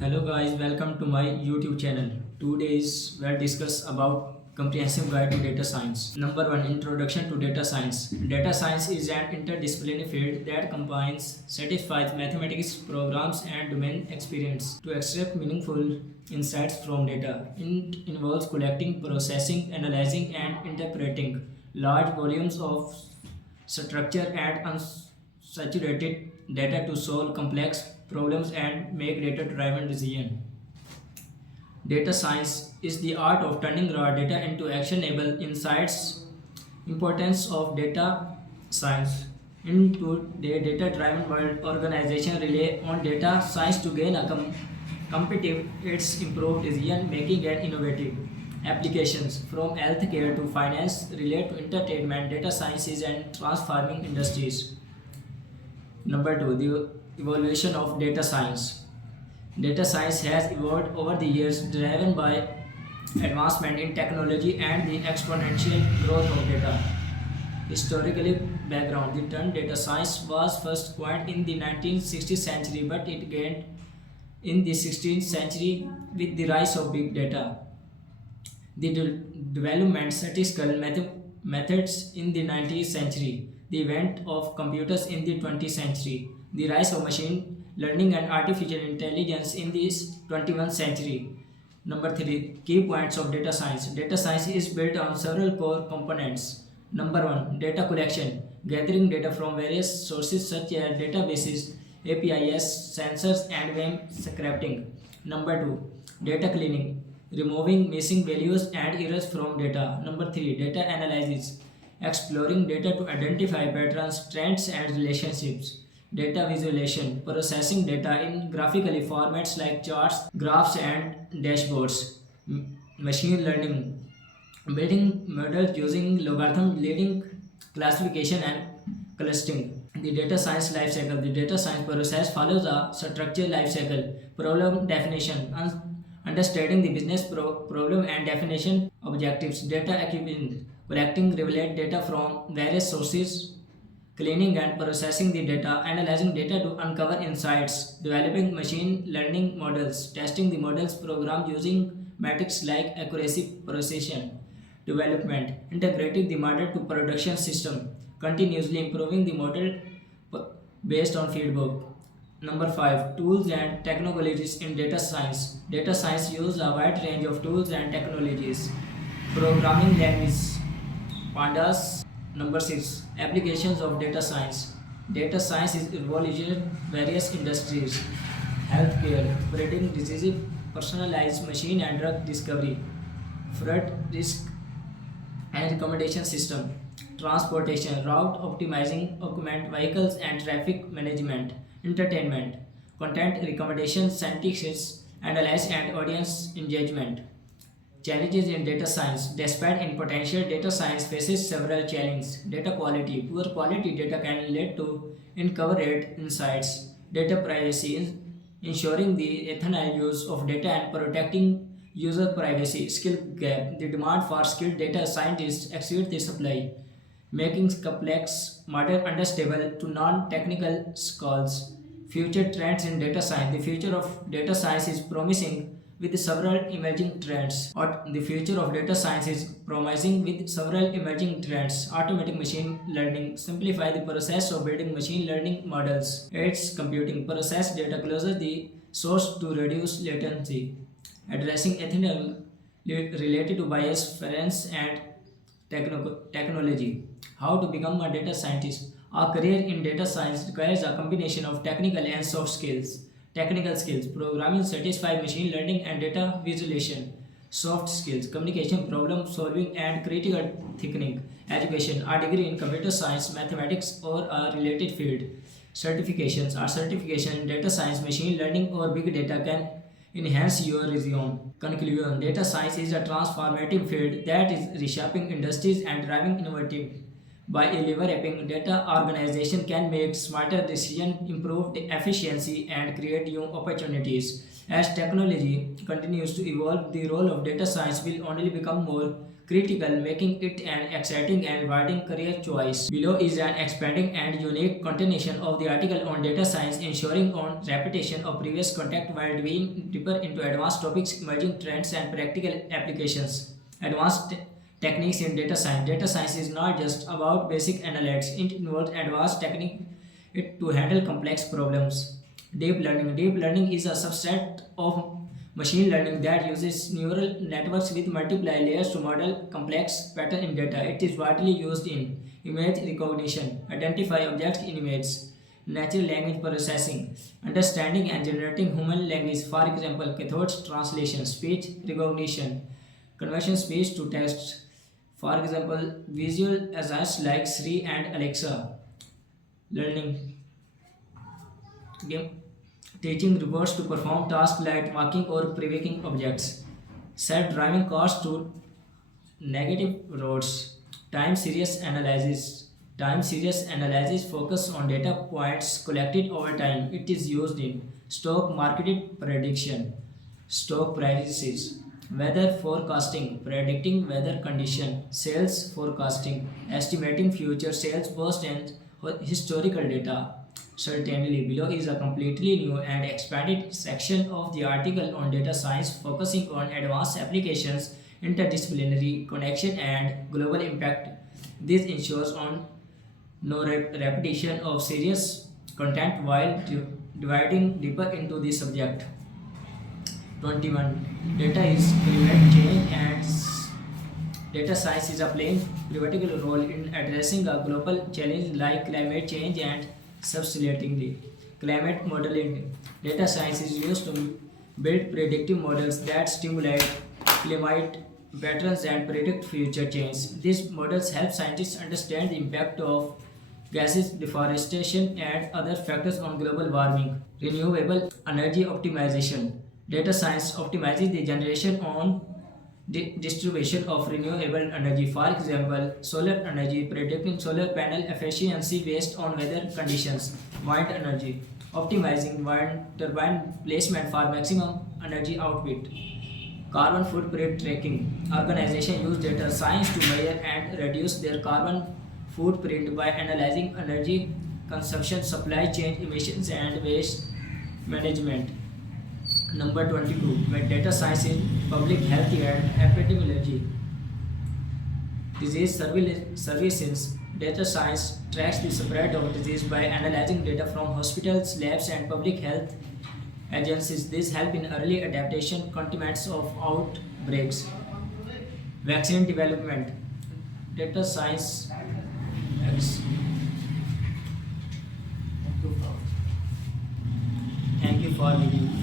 Hello guys, welcome to my YouTube channel. Today's we'll discuss about comprehensive guide to data science. Number 1, introduction to data science. Data science is an interdisciplinary field that combines satisfies mathematics, programs and domain experience to extract meaningful insights from data. It involves collecting, processing, analyzing and interpreting large volumes of structure and unsaturated data to solve complex problems and make data-driven decisions. Data science is the art of turning raw data into actionable insights. Importance of data science. In today's data-driven world, organizations rely on data science to gain a competitive, its improved decision making and innovative applications from healthcare to finance relate to entertainment. Data sciences and transforming industries. Number 2, the evolution of data science. Data science has evolved over the years, driven by advancement in technology and the exponential growth of data. Historically, background. The term data science was first coined in the 1960th century, but it gained in the 16th century with the rise of big data. The development statistical methods in the 19th century, the event of computers in the 20th century, the rise of machine learning and artificial intelligence in this 21st century. Number 3, key points of data science. Data science is built on several core components. Number 1, data collection, gathering data from various sources such as databases, APIs, sensors, and web scraping. Number 2, data cleaning, removing missing values and errors from data. Number 3, data analysis, exploring data to identify patterns, trends, and relationships. Data visualization, processing data in graphically formats like charts, graphs, and dashboards. Machine learning, building models using logarithm, leading classification and clustering. The data science life cycle. The data science process follows a structured life cycle. Problem definition, understanding the business problem and definition objectives. Data acquisition, collecting relevant data from various sources, cleaning and processing the data, analyzing data to uncover insights, developing machine learning models, testing the models program using metrics like accuracy, precision, development, integrating the model to production system, continuously improving the model based on feedback. Number 5, tools and technologies in data science. Data science uses a wide range of tools and technologies. Programming language, pandas. Number 6, applications of data science. Data science is evaluating various industries, healthcare, predicting disease, personalized machine and drug discovery, fraud risk and recommendation system, transportation, route optimizing, augment vehicles and traffic management, entertainment, content recommendation, statistics, analysis and audience engagement. Challenges in data science. Despite in potential, data science faces several challenges. Data quality. Poor quality data can lead to incorrect insights. Data privacy. Ensuring the ethical use of data and protecting user privacy. Skill gap. The demand for skilled data scientists exceeds the supply, making complex model understable to non-technical skills. Future trends in data science. The future of data science is promising with several emerging trends. The future of data science is promising with several emerging trends. Automatic machine learning simplify the process of building machine learning models. Aids computing process data closer the source to reduce latency. Addressing ethical related to bias, fairness, and technology. How to become a data scientist. A career in data science requires a combination of technical and soft skills. Technical skills, programming, satisfy machine learning and data visualization. Soft skills, communication, problem solving and critical thinking. Education, a degree in computer science, mathematics or a related field. Certifications, a certification in data science, machine learning or big data can enhance your resume. Conclusion, data science is a transformative field that is reshaping industries and driving innovative By leveraging data, organization can make smarter decisions, improve the efficiency, and create new opportunities. As technology continues to evolve, the role of data science will only become more critical, making it an exciting and widening career choice. Below is an expanding and unique continuation of the article on data science, ensuring on repetition of previous content while diving deeper into advanced topics, emerging trends, and practical applications. Advanced techniques in data science. Data science is not just about basic analytics, it involves advanced technique to handle complex problems. Deep learning. Deep learning is a subset of machine learning that uses neural networks with multiple layers to model complex patterns in data. It is widely used in image recognition, identify objects in images, natural language processing, understanding and generating human language, for example, cathode translation, speech recognition, conversion speech to text, for example, visual assets like Siri and Alexa, learning, game, teaching robots to perform tasks like walking or pre-waking objects, self-driving cars to negative roads, time series analysis. Time series analysis focus on data points collected over time. It is used in stock market prediction, stock prices, weather forecasting, predicting weather condition, sales forecasting, estimating future sales post and historical data. Certainly, below is a completely new and expanded section of the article on data science focusing on advanced applications, interdisciplinary connection, and global impact. This ensures on no repetition of serious content while dividing deeper into the subject. 21. Data is climate change and data science is a playing pivotal role in addressing a global challenge like climate change and subsequently climate modeling. Data science is used to build predictive models that stimulate climate patterns and predict future change. These models help scientists understand the impact of gases, deforestation, and other factors on global warming. Renewable energy optimization. Data science optimizes the generation on distribution of renewable energy. For example, solar energy, predicting solar panel efficiency based on weather conditions. Wind energy, optimizing wind turbine placement for maximum energy output. Carbon footprint tracking. Organizations use data science to measure and reduce their carbon footprint by analyzing energy consumption, supply chain emissions, and waste management. Number 22. When data science in public health and epidemiology. Disease services. Data science tracks the spread of disease by analyzing data from hospitals, labs, and public health agencies. This help in early adaptation containment of outbreaks. Vaccine development. Data science. Thank you for reading.